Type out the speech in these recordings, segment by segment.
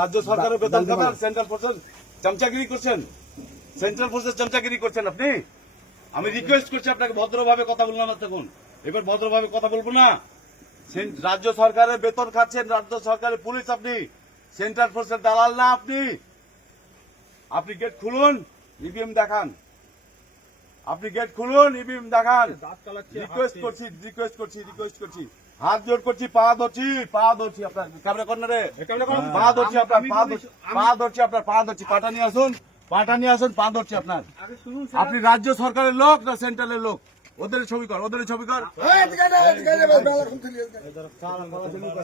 রাজ্য সরকারের বেতন খাবেন, সেন্ট্রাল ফোর্সের চামচাগিরি করছেন, সেন্ট্রাল ফোর্সের চামচাগিরি করছেন আপনি। আমি রিকোয়েস্ট করছি আপনাকে ভদ্রভাবে কথা বললাম না, তখন এবার ভদ্রভাবে কথা বলবো না। রাজ্য সরকারের বেতন খাচ্ছেন, রাজ্য সরকারের পুলিশ আপনি, সেন্ট্রাল ফোর্সের দালাল না আপনি। আপনি গেট খুলুন, ইভিএম দেখান, আপনি গেট খুলুন, ইভিএম দেখান। রিকোয়েস্ট করছি, হাত জোর করছি, পা ধরছি আপনার ক্যামেরা কর্নারে, পা ধরছি আপনার, পা ধরছি, পাটা নিয়ে আসুন, পা ধরছি আপনার। আপনি রাজ্য সরকারের লোক না সেন্ট্রালের লোক? ওদের ছবি কর,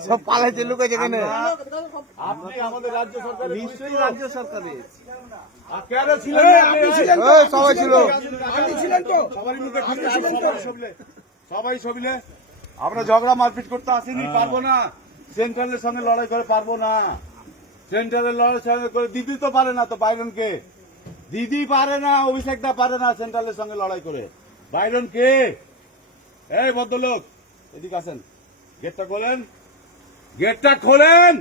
সব পালাইতে লোক আছে এখানে। আপনি আমাদের রাজ্য সরকারের, নিশ্চয়ই রাজ্য সরকারের সবাই ছিল, সবাই ছবিলে। আমরা ঝগড়া মারপিট করতে আসিনি, পারবো না। সেন্ট্রালের সঙ্গে লড়াই করে পারবো না, সেন্ট্রালের লড়াই করে দিদি তো পারে না, তো বাইরনকে দিদি পারে না, অভিষেকটা পারে না সেন্ট্রালের সঙ্গে লড়াই করে। বাইরন কে? এই ভদ্রলোক এদিকে আসেন, গেটটা খোলেন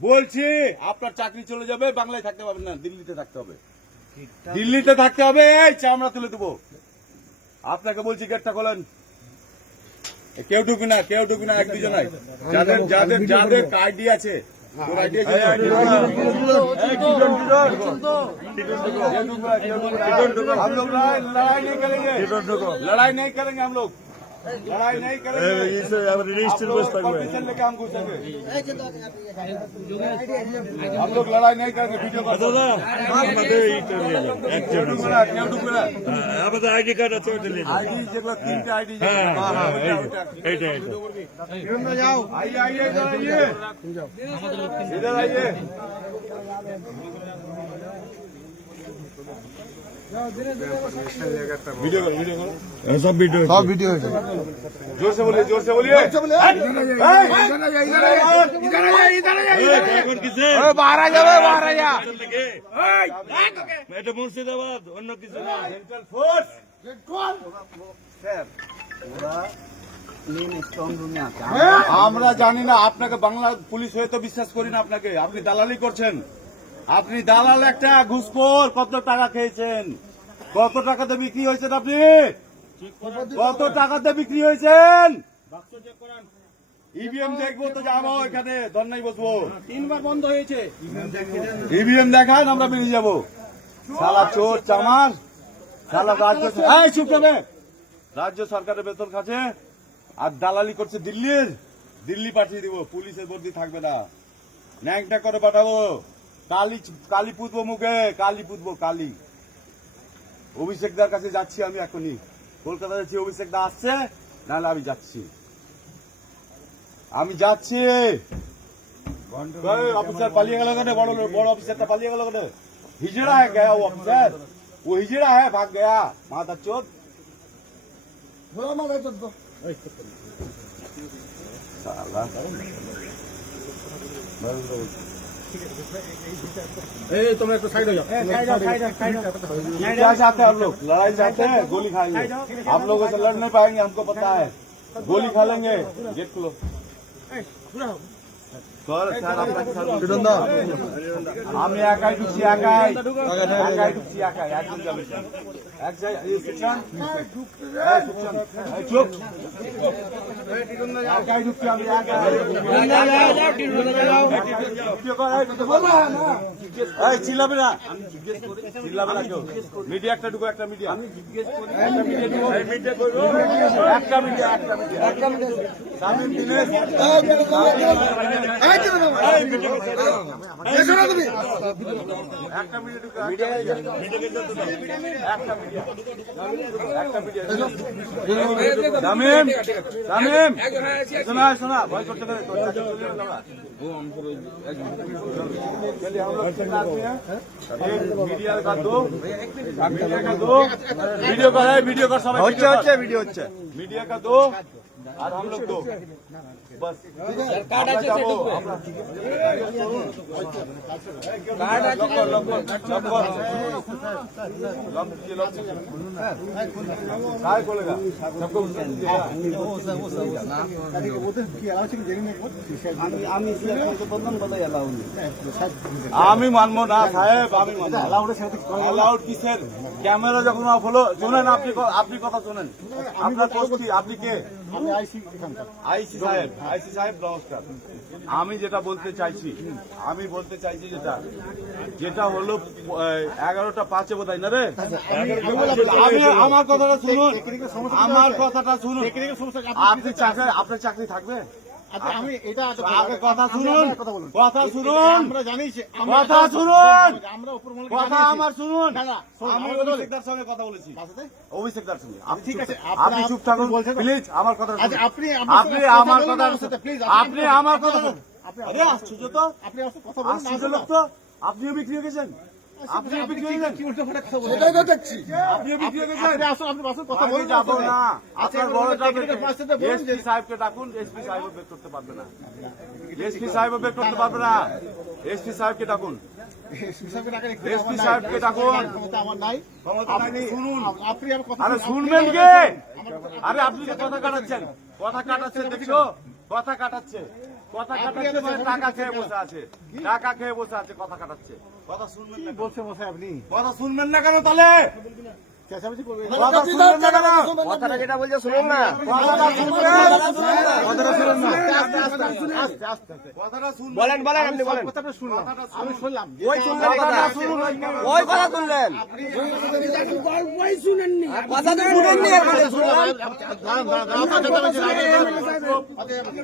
বলছি। আপনার চাকরি চলে যাবে, বাংলায় থাকতে পারবেন না, দিল্লিতে থাকতে হবে, এই চামড়া তুলে দেবো। আপনাকে বলছি গেটটা খোলেন। কেউ ঢুকি না, এক দুজন নাই, যাদের আইডি আছে, लड़ाई नहीं करेंगे हम लोग, लड़ाई नहीं करेंगे, लेके हम घुसेंगे, हम लोग लड़ाई नहीं करेंगे। वीडियो আইডি কার্ড আছে, आईडी যেগুলো তিনটে आईडी, आइए इधर आइए। वीडियो करो, सब वीडियो जोर से बोलिए, বাহার যাবে, বাহার যা। এটা মুর্শিদাবাদ, অন্য কিছু না। সেন্ট্রাল ফোর্স আমরা জানি না, আপনাকে বাংলা পুলিশ হয়ে তো বিশ্বাস করি না আপনাকে। আপনি দালালি করছেন, আপনি দালাল একটা ঘুষখোর। কত টাকা খেয়েছেন, কত টাকাতে বিক্রি হয়েছেন আপনি, কত টাকাতে বিক্রি হয়েছেন? ইভিএম দেখবো তো যাবো, এখানে ধর্নায় বসবো। 3 বার বন্ধ হয়েছে। ইভিএম দেখান, আমরা বেরিয়ে যাবো। শালা চোর চামার, শালা চুপ করবে। রাজ্য সরকারের বেতন খাচ্ছে আর দালালি করছে দিল্লি পাঠিয়ে দিব, পুলিশের বর্দি থাকবে না, ন্যাংটা করে পাঠাবো। কালি পুতবো মুখে, কালি। অভিষেকদার কাছে যাচ্ছি আমি এখনই, কলকাতা যাচ্ছি। অভিষেকদা আসছে, নাহলে আমি যাচ্ছি। অফিসার পালিয়ে গেল কেন? বড় অফিসারটা পালিয়ে গেল কেন? हिजड़ा है गया वो अफसर, वो हिजड़ा है, भाग गया माता चोद। तुम एक साइड हो जाओ, क्या चाहते हैं हम लोग? लड़ाई चाहते हैं, गोली खाएंगे। आप लोगों से लड़ नहीं पाएंगे, हमको पता है। गोली खा लेंगे। गेट खुलो। আমি একাই ঢুকছি, একাই ঢুকছি, একজন যাবে। চুপ, একাই ঢুকছি আমি, চিল্লাবে না, চিল্লাবে না কেউ। মিডিয়া একটা ঢুকো, একটা মিডিয়া, একটা মিডিয়া, সামিন দিনেশ, শোনা ভয় করতে পারে। मीडिया का दो, वीडियो कर, सब वीडियो हচ্ছে, मीडिया का दो और हम लोग दो। বাস কার্ড আছে, সে ঢুকবে। কার্ড আছে, সে ঢুকবে। काय बोलेगा सबको আমি মানবো না সাহেব, আমি অ্যালাউড কিসের? ক্যামেরা যখন অফ হলো, শুনেন আপনি কথা শুনেন। আপনার পোস্ট কি? আপনি কে? আইসি সাহেব, আইসি সাহেব নমস্কার। আমি যেটা বলতে চাইছি, যেটা হলো 11:05 বোধ হয় না রে। আমার কথাটা শুনুন, আপনার চাকরি থাকবে? আমি এটা আগে কথা শুনুন, কথা শুনুন, আমরা জানি কথা শুনুন, আমরা উপর মহলে কথা আমার শুনুন। না, না, আমি আমার কথা বলি। অভিষেকদার সঙ্গে কথা বলেছি, অভিষেকদার সঙ্গে। আপনি ঠিক চুপ আছে, থাকুন, আপনি চুপ থাকুন বলছেন না। প্লিজ। আমার কথা আচ্ছা, আপনি আমার কথা প্লিজ আপনি আমার কথা আরে আশ্চর্য তো, আপনি আমার সাথে কথা বলুন। আশ্চর্য লোক তো। আপনিও বিক্রি হয়ে গেছেন, আপনিও বিক্রি হয়ে গেছেন, কি উল্টো পাল্টা কথা বলছেন? সেটাই তো দেখছি। আপনিও বিক্রি হয়ে গেছেন। আপনি আসুন, আপনি বাসুন, কথা আমি বলুন। যাবো না। আচ্ছা, আপনার বড়টা টেকনিক্যাল পার্সনটা বলুন যে এসপি সাহেবকে ডাকুন, এসপি সাহেব বের করতে পারবে না, এসপি সাহেব বের করতে পারবে না। এসপি সাহেবকে ডাকুন, এসপি সাহেবকে ডাকেন, এখানে এসপি আমার নাই। সাহেবকে ডাকুন। ক্ষমতা আমার নাই। আপনি শুনুন, আপনি আমার কথা আরে শুনুন। শুনবেন কে? আরে আপনি যে কথা কাটাচ্ছেন, কথা কাটাচ্ছেন, দেখছো কথা কাটাচ্ছে, কথা কাটাচ্ছে, মানে টাকা খেয়ে বসে আছে, টাকা খেয়ে বসে আছে, কথা কাটাচ্ছে। কথা শুনবেন না, বলছে মশাই আপনি কথা শুনবেন না কেন তাহলে? চেঁচামেচি করবেন। কথা শুনবেন না কেন? কথাটা যেটা বলছে শুনুন না। কথাটা শুনবেন, কথাটা শুনুন না। কথাটা শুনবেন। বলেন আপনি বলেন। কথাটা শুনলাম, আমি শুনলাম। ওই শুনলেন কথাটা কথা। শুনুন। ওই কথা শুনলেন। কথা তো শুনেননি এখানে শুনলাম।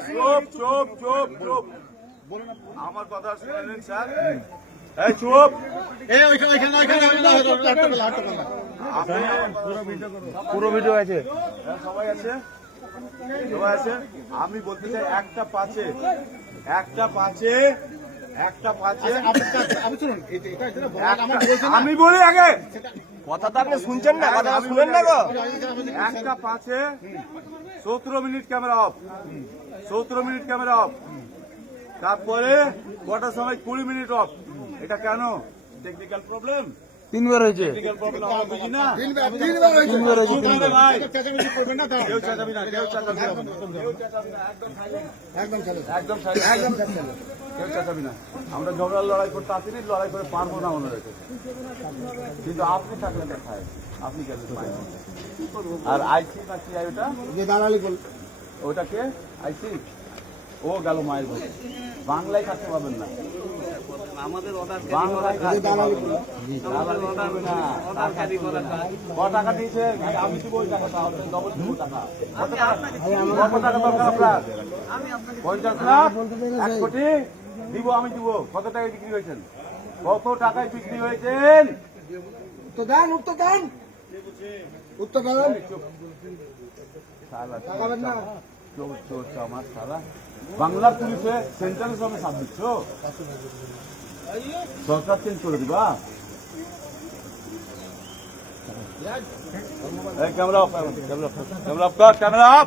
চুপ চুপ চুপ চুপ, আমার কথা শুনেন স্যার। এই চুপ, এই ওইখানে পুরো ভিডিও আছে, সবাই আছে, সবাই আছে। আমি বলতে চাই একটা পাঁচে আমি শুনুন, এটা যেটা বলেন আমাকে বলছেন না। আমি বলি আগে, কথাটা আপনি শুনছেন না, কথাটা শুনেন না গো। একটা পাঁচে 17 minute camera off, 17 minute camera off, তারপরে কটার সময় 20 মিনিট অফ। এটা কেন? টেকনিক্যাল প্রবলেম, 3 বার হয়েছে। টেকনিক্যাল প্রবলেম আমরা বুঝি না। 3 বার হয়েছে। ভাই, চেঁচামেচি করবেন না, দাঁড়ান। কেউ চেঁচাবি না, কেউ চেঁচাবি না, কেউ চেঁচাবি না, একদম কেউ চেঁচাবি না। আমরা ঝগড়ার লড়াই করতে আসিনি, লড়াই করে পারবো না মনে রেখে। কিন্তু আপনি থাকলে দেখায়, আপনি গেলে আর আইসি না কি ওটা, যে দাঁড়ালি বল। ওটা কে আইসি? ও গেল মায়ের ভোটে। বাংলায় থাকতে পারবেন না, বাংলায় থাকতে পারবেন না। দালালি করবে না। ক টাকা দিয়েছে? আমি দিব ওই টাকা, তাহলে ডবল দিব টাকা। কত টাকা দরকার আপনার? 50 লাখ, 1 কোটি দিব, আমি দিব। কত টাকায় বিক্রি হয়েছেন? কত টাকায় বিক্রি হয়েছেন? উত্তর দেন। তাকাবেন না। চোর আমার সারা বাংলার পুলিশে সেন্ট্রালের সঙ্গে সাথ দিচ্ছ, সরকার চেঞ্জ করে দিবা। Camera off, camera off, camera off,